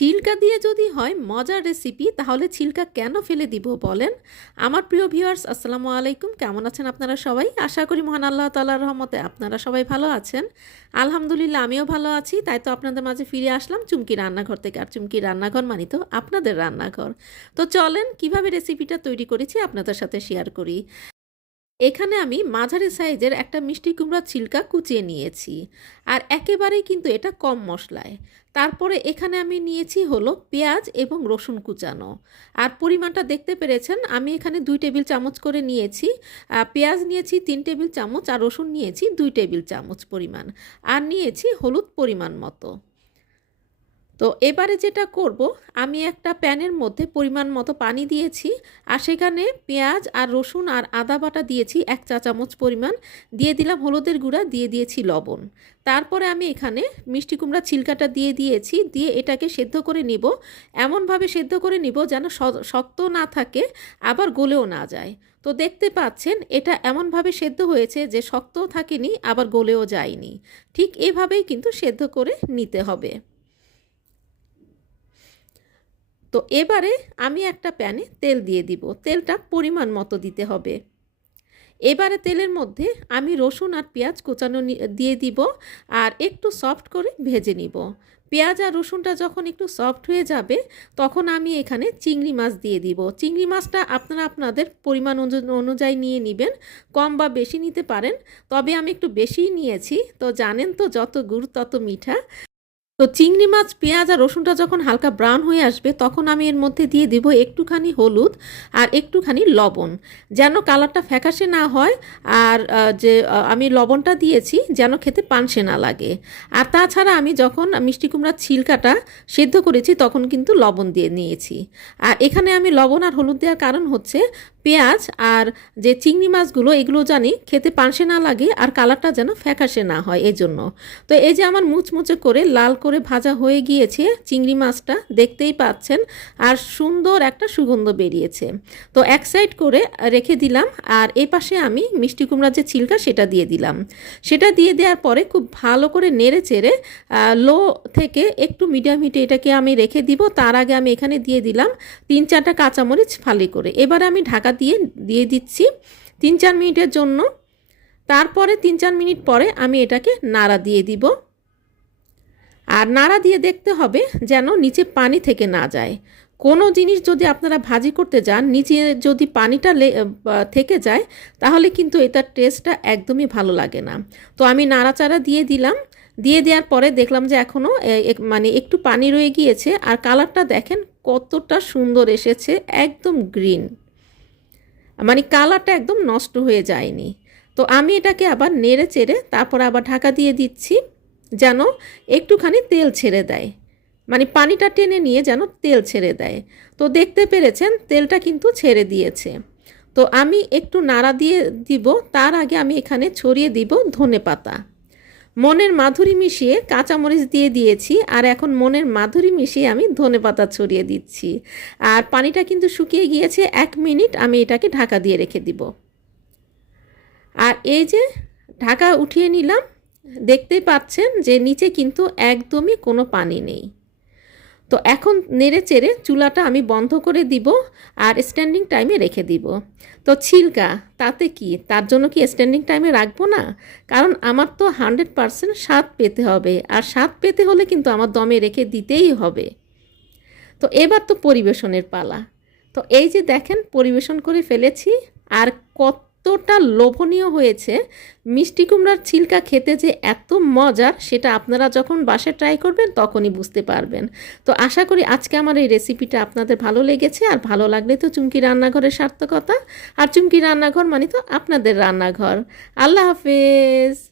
ছিলকা দিয়ে যদি হয় মজার রেসিপি তাহলে ছিলকা কেন ফেলে দিব বলেন? আমার প্রিয় ভিউয়ার্স আসসালামু আলাইকুম। কেমন আছেন আপনারা সবাই? আশা করি মহান আল্লাহ তালার রহমতে আপনারা সবাই ভালো আছেন। আলহামদুলিল্লাহ, আমিও ভালো আছি। তাই তো আপনাদের মাঝে ফিরে আসলাম চুমকি রান্নাঘর থেকে। আর চুমকি রান্নাঘর মানি তো আপনাদের রান্নাঘর। তো চলেন, কীভাবে রেসিপিটা তৈরি করেছি আপনাদের সাথে শেয়ার করি। এখানে আমি মাঝারি সাইজের একটা মিষ্টি কুমড়া ছিলকা কুচিয়ে নিয়েছি। আর একেবারেই কিন্তু এটা কম মশলায়। তারপরে এখানে আমি নিয়েছি হলো পেঁয়াজ এবং রসুন কুচানো। আর পরিমাণটা দেখতে পেরেছেন, আমি এখানে দুই টেবিল চামচ করে নিয়েছি। পেঁয়াজ নিয়েছি তিন টেবিল চামচ আর রসুন নিয়েছি দুই টেবিল চামচ পরিমাণ। আর নিয়েছি হলুদ পরিমাণ মতো। তো এবারে যেটা করব, আমি একটা প্যানের মধ্যে পরিমাণ মতো পানি দিয়েছি আর সেখানে পেঁয়াজ আর রসুন আর আদা বাটা দিয়েছি এক চা চামচ পরিমাণ। দিয়ে দিলাম হলুদের গুঁড়া, দিয়ে দিয়েছি লবণ। তারপরে আমি এখানে মিষ্টি কুমড়া ছিলকাটা দিয়ে দিয়েছি, দিয়ে এটাকে সেদ্ধ করে নিব। এমনভাবে সেদ্ধ করে নিব যেন শক্ত না থাকে, আবার গলেও না যায়। তো দেখতে পাচ্ছেন, এটা এমনভাবে সেদ্ধ হয়েছে যে শক্তও থাকেনি, আবার গলেও যায়নি। ঠিক এভাবেই কিন্তু সেদ্ধ করে নিতে হবে। তো এবারে আমি একটা প্যানে তেল দিয়ে দিব। তেলটা পরিমাণ মতো দিতে হবে। এবারে তেলের মধ্যে আমি রসুন আর পেঁয়াজ কোচানো দিয়ে দিব আর একটু সফট করে ভেজে নিব। পেঁয়াজ আর রসুনটা যখন একটু সফট হয়ে যাবে, তখন আমি এখানে চিংড়ি মাছ দিয়ে দিব। চিংড়ি মাছটা আপনারা আপনাদের পরিমাণ অনু- অনুযায়ী নিয়ে নেবেন, কম বা বেশি নিতে পারেন। তবে আমি একটু বেশিই নিয়েছি। তো জানেন তো যত গুড় তত মিঠা। তো চিংড়ি মাছ, পেঁয়াজ আর রসুনটা যখন হালকা ব্রাউন হয়ে আসবে, তখন আমি এর মধ্যে দিয়ে দেব একটুখানি হলুদ আর একটুখানি লবণ। যেন কালারটা ফ্যাকাশে না হয় আর যে আমি লবণটা দিয়েছি যেন খেতে পানসে না লাগে। আর তাছাড়া আমি যখন মিষ্টি কুমড়ার ছিলকাটা সেদ্ধ করেছি, তখন কিন্তু লবণ দিয়ে নিয়েছি। আর এখানে আমি লবণ আর হলুদ দেওয়ার কারণ হচ্ছে পেঁয়াজ আর যে চিংড়ি মাছগুলো, এগুলো জানি খেতে পানসে না লাগে আর কালারটা যেন ফ্যাকাশে না হয় এই জন্য তো এই যে আমার মুচমুচে করে লাল করে ভাজা হয়ে গিয়েছে, চিংড়ি মাছটা দেখতেই পাচ্ছেন, আর সুন্দর একটা সুগন্ধ বেরিয়েছে। তো এক সাইড করে রেখে দিলাম, আর এই পাশে আমি মিষ্টি কুমড়ার যে ছিলকা সেটা দিয়ে দিলাম। সেটা দিয়ে দেওয়ার পরে খুব ভালো করে নেড়ে চেড়ে লো থেকে একটু মিডিয়াম হিটে এটাকে আমি রেখে দিব। তার আগে আমি এখানে দিয়ে দিলাম তিন চারটা কাঁচামরিচ ফালি করে। এবার আমি ঢাকা দিয়ে দিয়ে দিচ্ছি তিন চার মিনিটের জন্য। তারপরে তিন চার মিনিট পরে আমি এটাকে নাড়া দিয়ে দিব। আর নাড়া দিয়ে দেখতে হবে যেন নিচে পানি থেকে না যায়। কোনো জিনিস যদি আপনারা ভাজি করতে যান, নিচে যদি পানিটা থেকে যায়, তাহলে কিন্তু এটার টেস্টটা একদমই ভালো লাগে না। তো আমি নাড়াচাড়া দিয়ে দিলাম। দিয়ে দেওয়ার পরে দেখলাম যে এখনও মানে একটু পানি রয়ে গিয়েছে আর কালারটা দেখেন কতটা সুন্দর এসেছে, একদম গ্রিন। মানে কালারটা একদম নষ্ট হয়ে যায়নি। তো আমি এটাকে আবার নেড়ে চেড়ে তারপর আবার ঢাকা দিয়ে দিচ্ছি। যেন একটুখানি তেল ছেড়ে দেয়। মানে পানিটা টেনে নিয়ে যেন তেল ছেড়ে দেয়। তো দেখতে পেরেছেন, তেলটা কিন্তু ছেড়ে দিয়েছে। তো আমি একটু নাড়া দিয়ে দিব, তার আগে আমি এখানে ছড়িয়ে দিব ধনে পাতা। মনের মাধুরী মিশিয়ে কাঁচামরিচ দিয়ে দিয়েছি, আর এখন মনের মাধুরী মিশিয়ে আমি ধনে পাতা ছড়িয়ে দিচ্ছি। আর পানিটা কিন্তু শুকিয়ে গিয়েছে, এক মিনিট আমি এটাকে ঢাকা দিয়ে রেখে দিব। আর এই যে ঢাকা উঠিয়ে নিলাম দেখতেই পাচ্ছেন যে নিচে কিন্তু একদমই কোনো পানি নেই। তো এখন নেড়ে চেড়ে চুলাটা আমি বন্ধ করে দিব আর স্ট্যান্ডিং টাইমে রেখে দিব। তো ছিলকা, তাতে কি? তার জন্য কি স্ট্যান্ডিং টাইমে রাখব না? কারণ আমার তো হান্ড্রেড পারসেন্ট স্বাদ পেতে হবে আর স্বাদ পেতে হলে কিন্তু আমার দমে রেখে দিতেই হবে। তো এবার তো পরিবেশনের পালা। তো এই যে দেখেন, পরিবেশন করে ফেলেছি আর কতটা লোভনীয় হয়েছে, মিষ্টি কুমড়ার ছিলকা খেতে যে এত মজার, সেটা আপনারা যখন বাসায় ট্রাই করবেন, তখনই বুঝতে পারবেন। তো আশা করি আজকে আমার এই রেসিপিটা আপনাদের ভালো লেগেছে, আর ভালো লাগলে তো চুমকি রান্নাঘরের সার্থকতা। আর চুমকি রান্নাঘর মানে তো আপনাদের রান্নাঘর। আল্লাহ হাফেজ!